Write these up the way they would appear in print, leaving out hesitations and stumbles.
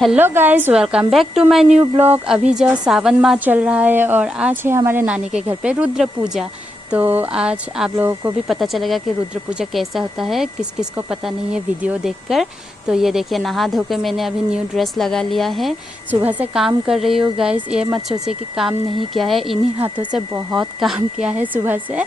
Hello guys, welcome back to my new blog. अभी जो सावन माह चल रहा है और आज है हमारे नानी के घर पे रुद्र पूजा। तो आज आप लोगों को भी पता चलेगा कि रुद्र पूजा कैसा होता है। किस किस को पता नहीं है वीडियो देखकर। तो ये देखिए, नहा धो के मैंने अभी न्यू ड्रेस लगा लिया है। सुबह से काम कर रही हूँ गाइस। ये मत सोचिए कि काम नहीं किया है, इन्हीं हाथों से बहुत काम किया है सुबह से,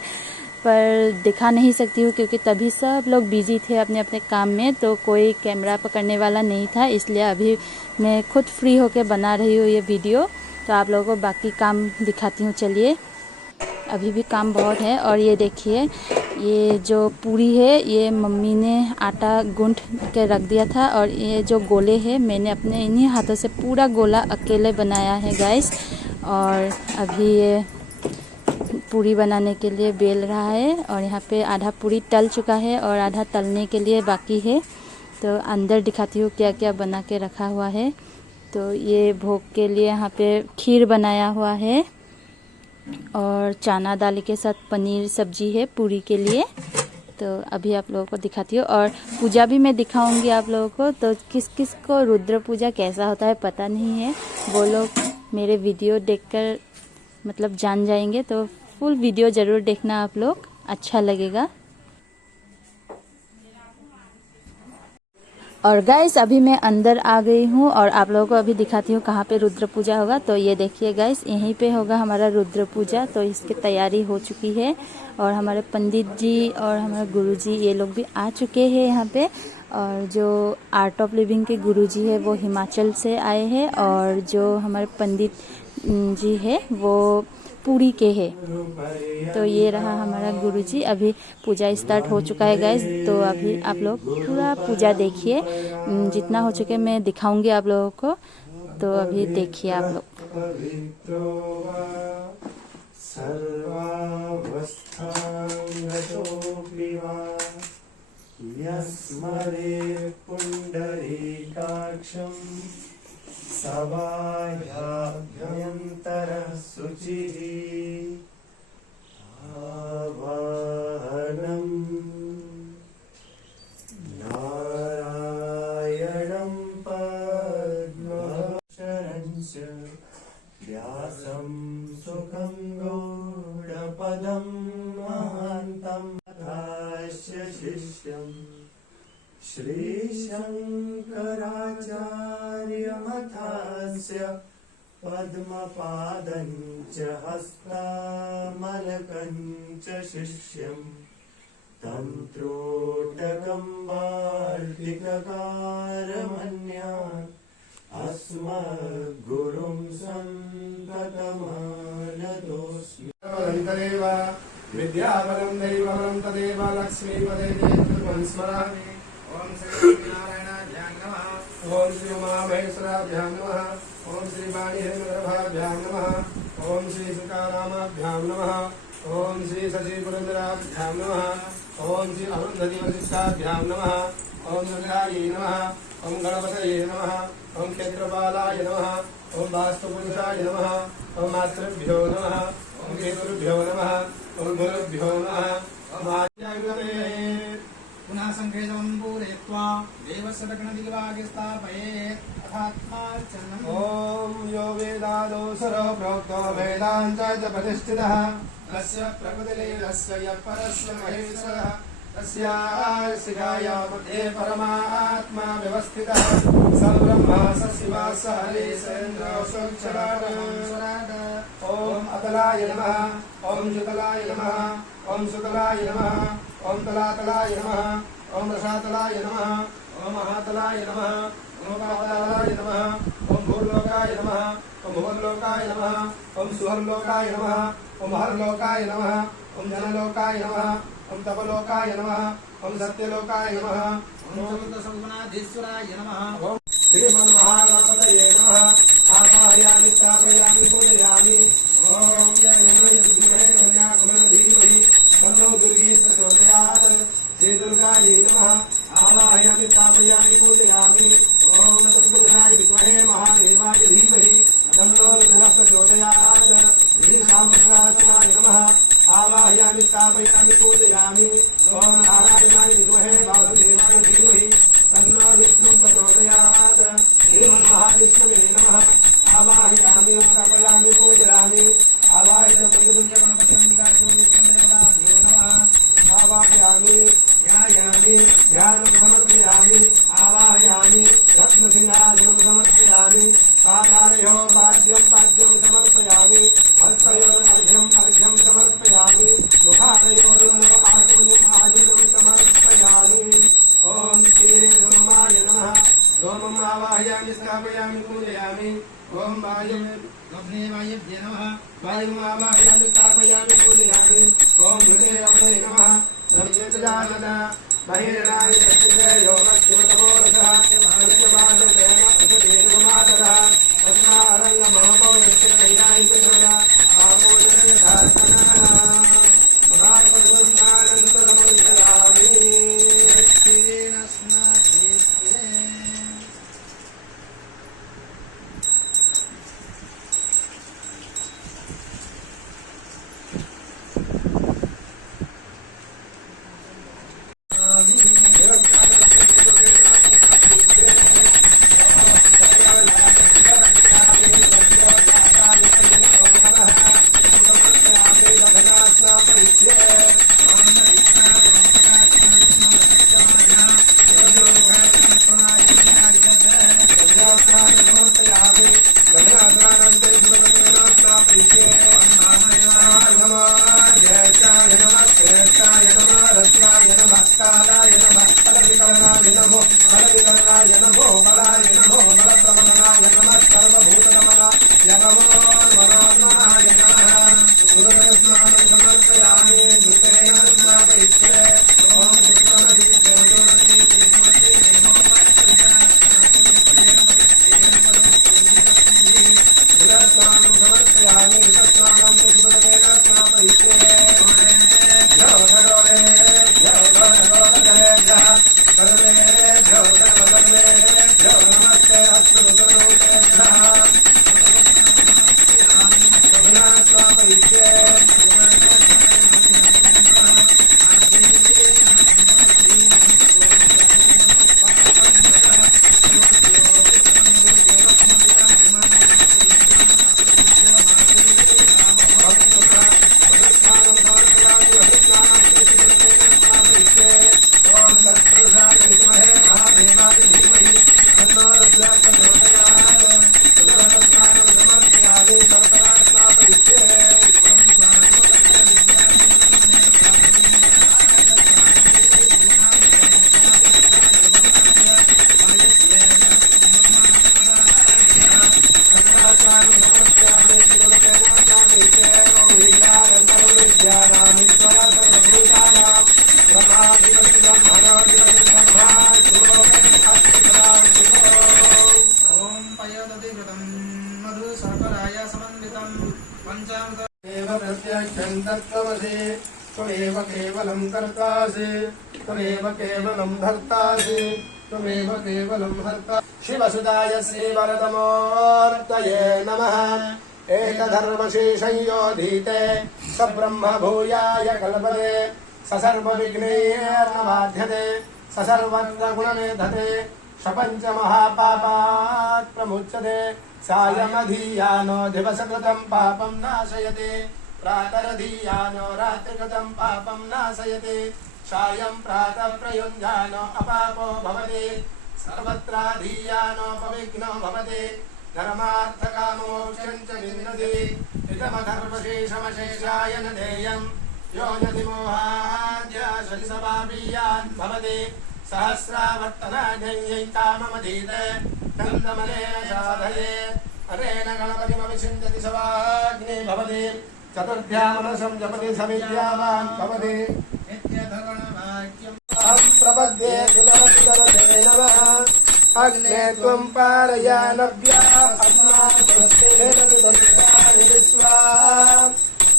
पर दिखा नहीं सकती हूँ क्योंकि तभी सब लोग बिजी थे अपने अपने काम में, तो कोई कैमरा पकड़ने वाला नहीं था। इसलिए अभी मैं खुद फ्री होकर बना रही हूँ ये वीडियो। तो आप लोगों को बाकी काम दिखाती हूँ। चलिए, अभी भी काम बहुत है। और ये देखिए, ये जो पूरी है ये मम्मी ने आटा गूंथ के रख दिया था, और ये जो गोले हैं मैंने अपने इन्हीं हाथों से पूरा गोला अकेले बनाया है गाइस। और अभी ये पूरी बनाने के लिए बेल रहा है, और यहाँ पे आधा पूरी तल चुका है और आधा तलने के लिए बाकी है। तो अंदर दिखाती हूँ क्या क्या बना के रखा हुआ है। तो ये भोग के लिए यहाँ पे खीर बनाया हुआ है, और चना दाल के साथ पनीर सब्जी है पूरी के लिए। तो अभी आप लोगों को दिखाती हूँ, और पूजा भी मैं दिखाऊंगी आप लोगों को। तो किस किस को रुद्र पूजा कैसा होता है पता नहीं है, वो लोग मेरे वीडियो देखकर मतलब जान जाएंगे। तो फुल वीडियो ज़रूर देखना आप लोग, अच्छा लगेगा। और गाइस, अभी मैं अंदर आ गई हूँ और आप लोगों को अभी दिखाती हूँ कहाँ पे रुद्र पूजा होगा। तो ये देखिए गाइस, यहीं पे होगा हमारा रुद्र पूजा। तो इसकी तैयारी हो चुकी है, और हमारे पंडित जी और हमारे गुरुजी ये लोग भी आ चुके हैं यहाँ पे। और जो आर्ट ऑफ लिविंग के गुरुजी है वो हिमाचल से आए हैं, और जो हमारे पंडित जी है वो पूरी के है। तो ये रहा हमारा गुरुजी। अभी पूजा स्टार्ट हो चुका है गाइस। तो अभी आप लोग पूरा पूजा देखिए, जितना हो चुके मैं दिखाऊंगी आप लोगों को। तो अभी देखिए आप लोग। सवायाभ्यन्तरः शुचिः आवाहनम् नारायणं पद्मशरणं च व्यासं सुखं गौडपदं महान्तं तथास्य शिष्यम् श्रीशङ्कराचार्यमथास्य पद्मपादं च हस्तामलकं च शिष्यम् तन्त्रोटकं वार्तिककारमन्यान् अस्मद्गुरुं सन्ततमानतोऽस्मि। तदेव विद्याबलं दैवबलं तदेव लक्ष्मीपदे स्मरामि। ओम श्री नारायणाभ्यां नमः। ओम श्री उमामहेश्वराभ्यां नमः। ओम श्री वाणीहेमगर्भाभ्यां नमः। ओम श्री सुकारामाभ्यां नमः। ओम श्री शशिपुरन्दराभ्यां नमः। ओम श्री अरुन्धति वसिष्ठाभ्यां नमः। ओम दुर्गायै नमः। ओम गणपतये नमः। ओम क्षेत्रपालाय नमः। ओम वास्तुपुरुषाय नमः। ओम मातृभ्यो नमः। ओम केतुभ्यो नमः। ओम गुरुभ्यो नमः। ओम आचार्यते पुनः संकेतम पूरयित्वा देवस्य दक्षिणदिग्भागे स्थापयेत्। ओम यो वेदादो सरो प्रोक्तो वेदांच च प्रतिष्ठितः तस्य प्रकृतिलीलस्य यः परस्य महेश्वरः तस्याः मध्ये परमात्मा व्यवस्थितः स ब्रह्मा स शिवः स हरिः स इन्द्रो सोऽक्षरात्। ओम अतलाय नमः। ओम शुतलाय नमः। ओम शुतलाय नमः। ओम तलातलाय नमः। ओम रसातलाय नमः। ओम महातलाय नमः। ओम पातालाय नमः। ओम भूर्लोकाय नमः। ओम भुवनलोकाय नमः। ओम सुहरलोकाय नमः। ओम हरलोकाय नमः। ओम जनलोकाय नमः। ओम तपलोकाय नमः। ओम सत्यलोकाय नमः। ओम चतुर्दशगुणाधीश्वराय नमः। ओम श्रीमन्महागणपतये नमः। आवाहयामि स्थापयामि पूजयामि। ओम जय विद्महे कन्याकुमारी धीमहि तन्नो दुर्गी प्रचोदयात्। श्री दुर्गायै नमः। आवाहयामि स्थापयामि पूजयामि। ओम तत्पुरुषाय विद्महे महादेवाय धीमहि तन्नो रुद्रः प्रचोदयात्। श्री शामक्राचार्याय नमः। आवाहयामि स्थापयामि पूजयामि। ओम नारायणाय विद्महे वासुदेवाय धीमहि तन्नो विष्णुः प्रचोदयात्। स्थापयामि स्थापयामि पूजयामि ओम वायुवे वायुभ्ये नमः वायुमावाहयामि स्थापयामि पूजयामि ओम हृदे रमणे नमः रम्यजानन बहिर्णाय सच्चिदे योगस्थितमोरसः सत्यवादतेन असुदेवमातरः तस्मारङ्गमहोपौरस्य कैलायिकशोदा आमोदनधारणः महात्मसंस्नानन्दसमर्पयामि क्षीरेण स्नाते त्वमेव केवलं कर्तासि त्वमेव केवलं भर्तासि त्वमेव केवलं हर्ता शिवसुताय श्रीवरदमूर्तये नमः एकदर्मशेषयोधीते स ब्रह्म भूयाय कल्पते स सर्वविघ्नैर्नबाध्यते स सर्वत्र गुणमेधते स पञ्चमहापापात् प्रमुच्यते सायमधीयानो दिवसकृतं पापं नाशयते प्रातरधीयानो रात्रिकृतं पापं नाशयते सायं प्रातः प्रयुञ्जानो अपापो भवति सर्वत्राधीयानो पविघ्नो भवति धर्मार्थकामोक्षं च विन्दति इदमधर्मशेषमशेषाय न देयं यो यदिमोहाद्याशलिसभावीयान् भवति सहस्रावर्तनाजयैताममधीते दन्तमलेन साधयेत् अनेन गणपतिमविचिन्तति सवाग्ने भवति चतुर्थ्यामनसं जपति सविद्यावान् भवति अहं प्रपद्ये सुरवतितरते नमः अग्ने त्वं पारयानव्या अस्माकं विश्वा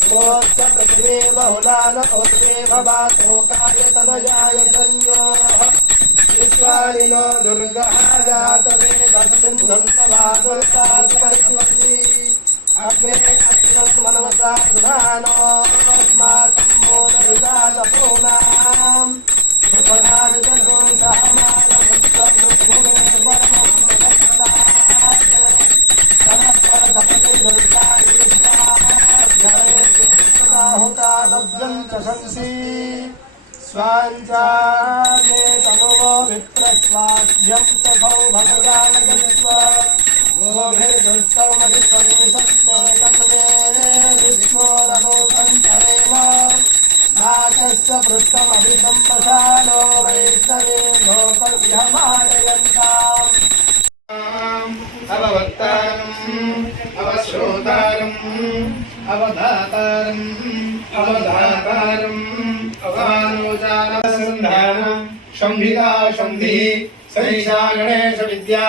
मोच्च पृथिवी बहुलान ओत्वे भवातोकाय तनयाय संयोः विश्वानिनो दुर्गः जातवेदस्मिन् धन्तवासुर्तात्पर्यवती अग्ने अग्नस्मनवसा प्रधानोऽस्माकं मोदविदातपूनाम् सुपदाविदनो सहमानमुत्तम भूमे परमोत्तमभक्तात् परस्परसपदे दुर्गाय विश्वाभ्यरे हुता लब्धं च शंसि स्वाञ्चाने तनुवो विप्रस्वाभ्यं तथौ भगवानगस्व नाकस्य पृष्ठमभिसम्पशानो वैष्णवे लोकव्यमानयन्ताम् अववक्तारम् अवश्रोतारम् अवधातारम् अवधातारम् अवानोजानसन्धानम् शम्भिदा शम्भिः सैषा गणेश विद्या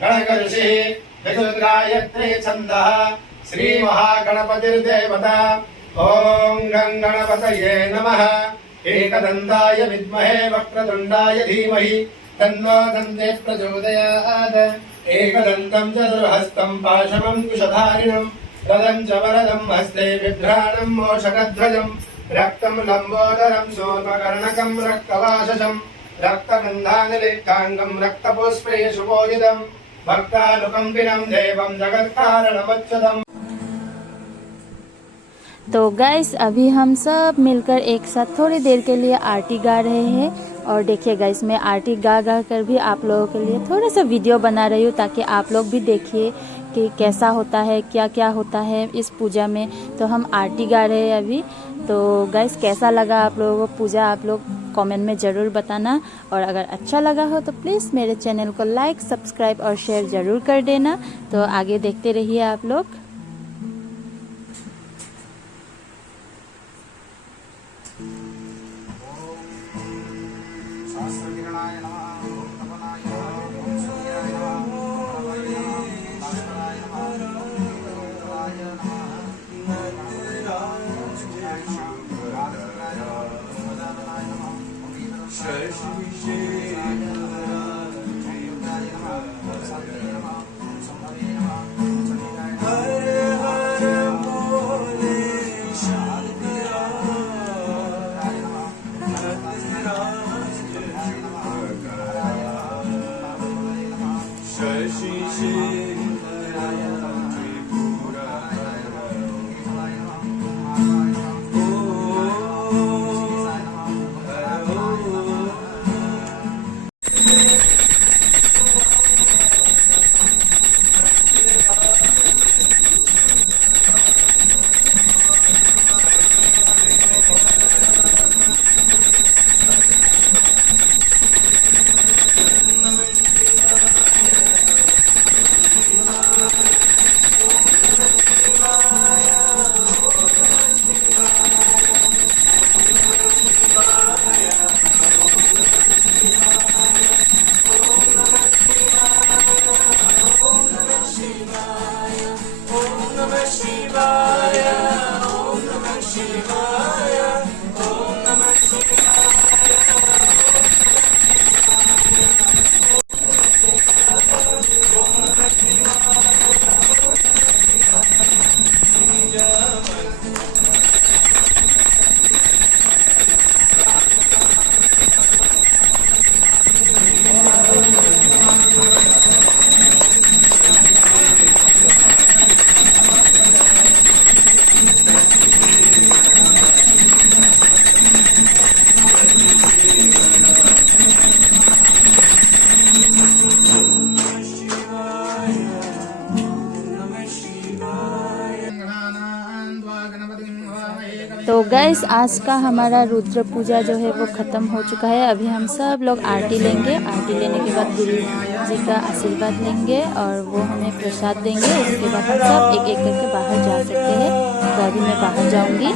गणकऋषिः विद्युद्गायत्री छन्दः श्रीमहागणपतिर्देवता ॐ गं गणपतये नमः एकदन्ताय विद्महे वक्रतुण्डाय धीमहि तन्नो दन्ते प्रचोदयात् एकदन्तं चतुर्हस्तं पाशमं कुशधारिणं रदं च वरदं हस्ते बिभ्राणं मोषकध्वजं रक्तं लम्बोदरं सोमकर्णकं रक्तवाससं रक्तगन्धानिलिप्ताङ्गं रक्तपुष्पे सुपूजितं भक्तानुकम्पिनं देवं जगत्कारणमच्युतम्। तो गाइस अभी हम सब मिलकर एक साथ थोड़ी देर के लिए आरती गा रहे हैं और देखिए गाइस मैं आरती गा कर भी आप लोगों के लिए थोड़ा सा वीडियो बना रही हूँ ताकि आप लोग भी देखिए कि कैसा होता है, क्या क्या होता है इस पूजा में। तो हम आरती गा रहे हैं अभी। तो गाइस कैसा लगा आप लोगों को पूजा, आप लोग कमेंट में ज़रूर बताना और अगर अच्छा लगा हो तो प्लीज़ मेरे चैनल को लाइक, सब्सक्राइब और शेयर ज़रूर कर देना। तो आगे देखते रहिए आप लोग। शास्त्रकिरणाय नमः ओम तपनाय नमः ओम सूर्याय नमः ओम रवये नमः भास्कराय नमः ओम तपनाय नमः ओम सूर्याय नमः राजचंद्राय नमः ओम मदानाय नमः ओम ईश्वराय नमः ओम युद्धाय नमः ओम सात्विकाय नमः ओम संभवे नमः ओम चंडिकाय नमः हर हर भोले शंकराय नमः तो गाइस आज का हमारा रुद्र पूजा जो है वो ख़त्म हो चुका है। अभी हम सब लोग आरती लेंगे। आरती लेने के बाद गुरु जी का आशीर्वाद लेंगे और वो हमें प्रसाद देंगे। उसके बाद हम सब एक एक करके बाहर जा सकते हैं। तो अभी मैं बाहर जाऊंगी।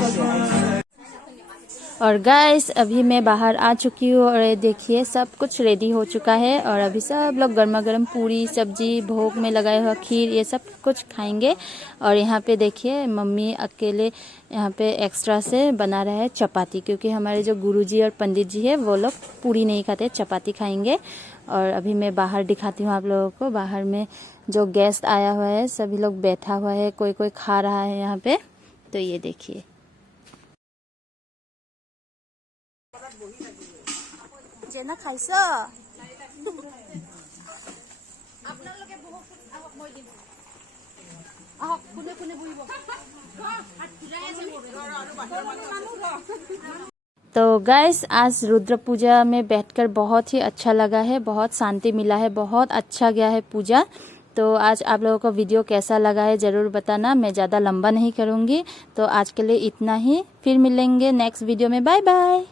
और गाइस अभी मैं बाहर आ चुकी हूँ और ये देखिए सब कुछ रेडी हो चुका है और अभी सब लोग गर्मा गर्म पूरी सब्जी भोग में लगाया हुआ खीर ये सब कुछ खाएंगे। और यहाँ पे देखिए मम्मी अकेले यहाँ पे एक्स्ट्रा से बना रहा है चपाती, क्योंकि हमारे जो गुरुजी और पंडित जी है वो लोग पूरी नहीं खाते, चपाती खाएंगे। और अभी मैं बाहर दिखाती हूँ आप लोगों को। बाहर में जो गेस्ट आया हुआ है सभी लोग बैठा हुआ है, कोई कोई खा रहा है यहाँ पे। तो ये देखिए जेना खाइस तो गाइस आज रुद्र पूजा में बैठकर बहुत ही अच्छा लगा है, बहुत शांति मिला है, बहुत अच्छा गया है पूजा। तो आज आप लोगों को वीडियो कैसा लगा है ज़रूर बताना। मैं ज़्यादा लंबा नहीं करूँगी। तो आज के लिए इतना ही, फिर मिलेंगे नेक्स्ट वीडियो में। Bye bye.